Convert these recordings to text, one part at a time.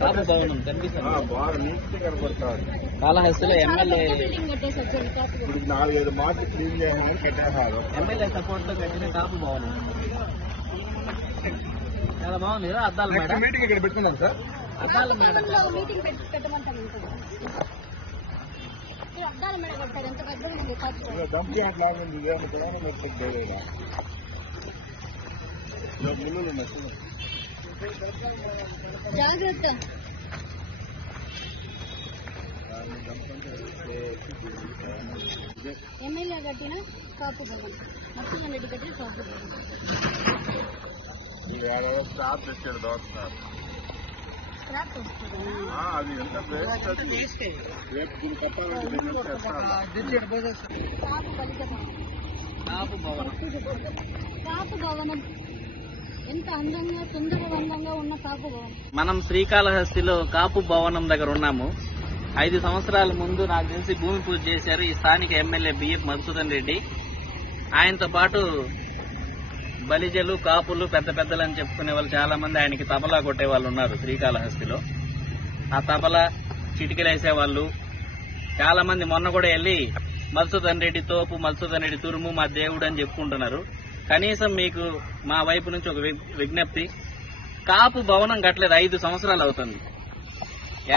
కాపు భవనం కనిపిస్తుంది. బాగా నీట్ కనబడతాడు. కాళహస్తిలో ఎమ్మెల్యే 4-5 మార్లు క్లీన్ చేయాలని కట్టేసారు. ఎమ్మెల్యే సపోర్ట్ లో కట్టిన కాపు భవనం చాలా బాగుంది కదా. అద్దాల మేడ మీటింగ్ ఇక్కడ పెట్టుకున్నాం సార్. అద్దాల మేడ డంప్ యార్డ్ లాగా ఉంది. జాగ్రత్త. ఎమ్మెల్యే కట్టిన కాపు భవన్, మత్స్యకాన్ రెడ్డి కట్టిన కాపు భవన్. స్టాప్ తెచ్చాడు దోస్తున్నారు. అది ఎంత కాపు భవనం ఎంత అందంగా సుందరవందంగా ఉన్న కాపు భవనం. మనం శ్రీకాళహస్తిలో కాపు భవనం దగ్గర ఉన్నాము. 5 సంవత్సరాల ముందు నాకు తెలిసి భూమి పూజ చేశారు ఈ స్థానిక ఎమ్మెల్యే బిఎఫ్ మధుసూదన్ రెడ్డి. ఆయనతో పాటు బలిజలు, కాపులు, పెద్దలు అని చెప్పుకునే వాళ్ళు చాలా మంది ఆయనకి తబలా కొట్టే వాళ్ళు ఉన్నారు శ్రీకాళహస్తిలో. ఆ తబలా చిటికలేసేవాళ్ళు చాలా మంది. మొన్న కూడా వెళ్ళి మధుసూదన్ రెడ్డి తోపు, మధుసూదన్ రెడ్డి తురుము, మా దేవుడు అని చెప్పుకుంటున్నారు. కనీసం మీకు మా వైపు నుంచి ఒక విజ్ఞప్తి, కాపు భవనం కట్టలేదు 5 సంవత్సరాలు అవుతుంది.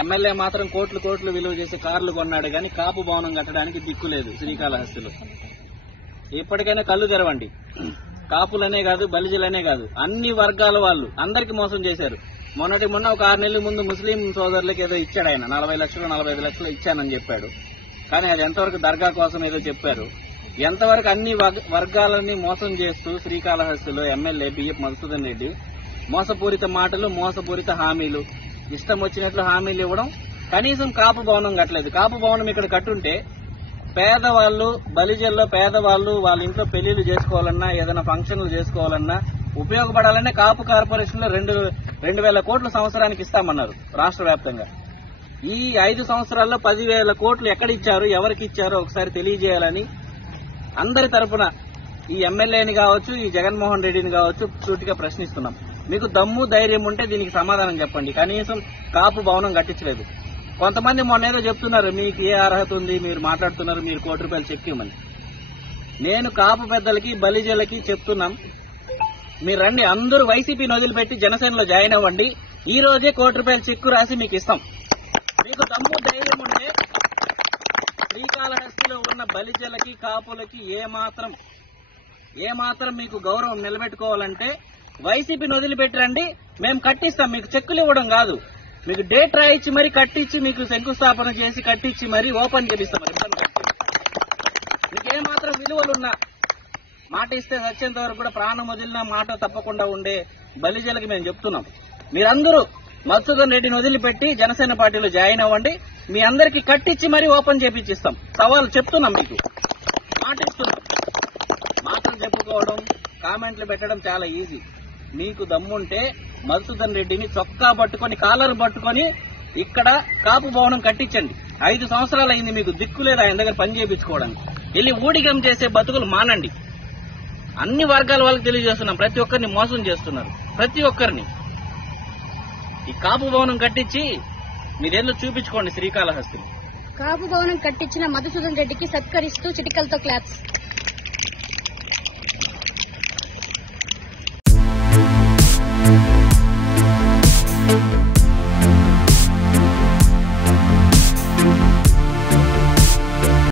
ఎమ్మెల్యే మాత్రం కోట్లు విలువ చేసి కార్లు కొన్నాడు కానీ కాపు భవనం కట్టడానికి దిక్కు లేదు శ్రీకాళహస్తిలో. ఇప్పటికైనా కళ్ళు తెరవండి. కాపులనే కాదు, బలిజలనే కాదు, అన్ని వర్గాల వాళ్ళు అందరికి మోసం చేశారు. మొన్న ఒక 6 నెలల ముందు ముస్లిం సోదరులకు ఏదో ఇచ్చాడు ఆయన, 40 లక్షలు 45 లక్షలు ఇచ్చానని చెప్పాడు. కానీ అది ఎంతవరకు దర్గా కోసం ఏదో చెప్పారు. ఎంతవరకు అన్ని వర్గాలని మోసం చేస్తూ శ్రీకాళహస్తిలో ఎమ్మెల్యే బిఎఫ్ మధుసూదన్ రెడ్డి మోసపూరిత మాటలు, మోసపూరిత హామీలు, ఇష్టం వచ్చినట్లు హామీలు ఇవ్వడం. కనీసం కాపు భవనం కట్టలేదు. కాపు భవనం ఇక్కడ కట్టుంటే పేదవాళ్ళు, బలిజల్లో పేదవాళ్ళు వాళ్ళ ఇంట్లో పెళ్లిళ్లు చేసుకోవాలన్నా, ఏదైనా ఫంక్షన్లు చేసుకోవాలన్నా ఉపయోగపడాలనే కాపు కార్పొరేషన్ లో 2,000 కోట్లు సంవత్సరానికి ఇస్తామన్నారు రాష్ట్ర వ్యాప్తంగా. ఈ 5 సంవత్సరాల్లో 10,000 కోట్లు ఎక్కడిచ్చారు, ఎవరికి ఇచ్చారో ఒకసారి తెలియజేయాలని అందరి తరఫున ఈ ఎమ్మెల్యేని కావచ్చు, ఈ జగన్మోహన్ రెడ్డిని కావచ్చు సూటిగా ప్రశ్నిస్తున్నాం. మీకు దమ్ము ధైర్యం ఉంటే దీనికి సమాధానం చెప్పండి. కనీసం కాపు భవనం కట్టించలేదు. కొంతమంది మొన్న ఏదో చెప్తున్నారు, మీకు ఏ అర్హత ఉంది, మీరు మాట్లాడుతున్నారు, మీరు ₹1 చెక్ ఇవ్వమని. నేను కాపు పెద్దలకి, బలిజలకి చెప్తున్నాం, మీరు రండి, అందరూ వైసీపీని వదిలిపెట్టి జనసేనలో జాయిన్ అవ్వండి. ఈ రోజే ₹1 చెక్కు రాసి మీకు ఇస్తాం. మీకు దమ్ము ధైర్యం ఉంటే శ్రీకాళహస్తిలో ఉన్న బలిజలకి, కాపులకి ఏమాత్రం మీకు గౌరవం నిలబెట్టుకోవాలంటే వైసీపీని వదిలిపెట్టి రండి. మేము కట్టిస్తాం. మీకు చెక్కులు ఇవ్వడం కాదు, మీకు డేట్ రాయించి మరీ కట్టించి, మీకు శంకుస్థాపన చేసి కట్టించి మరీ ఓపెన్ చేపిస్తాం. మీకు ఏమాత్రం విలువలున్నా, మాట ఇస్తే వచ్చేంత వరకు కూడా ప్రాణం వదిలినా మాట తప్పకుండా ఉండే బలిజలకి మేము చెప్తున్నాం, మీరందరూ మధుసూదన్ రెడ్డిని వదిలిపెట్టి జనసేన పార్టీలో జాయిన్ అవ్వండి. మీ అందరికీ కట్టించి మరీ ఓపెన్ చేపించిస్తాం. సవాల్ చెప్తున్నాం, మీకు మాటిస్తున్నాం. మాటలు చెప్పుకోవడం, కామెంట్లు పెట్టడం చాలా ఈజీ. మీకు దమ్ముంటే మధుసూదన్ రెడ్డిని చొక్కా పట్టుకొని, కాలర్ పట్టుకొని ఇక్కడ కాపు భవనం కట్టించండి. 5 సంవత్సరాలు అయింది, మీకు దిక్కు లేదు ఆయన దగ్గర పని చేయించుకోవడానికి. వెళ్ళి ఊడిగం చేసే బతుకులు మానండి. అన్ని వర్గాల వాళ్ళకి తెలియజేస్తున్నాం, ప్రతి ఒక్కరిని మోసం చేస్తున్నారు. ప్రతి ఒక్కరిని ఈ కాపు భవనం కట్టించి మీరేందో చూపించుకోండి శ్రీకాళహస్తిని. కాపు భవనం కట్టించిన మధుసూదన్ రెడ్డికి సత్కరిస్తూ చిటికలతో క్లాప్స్.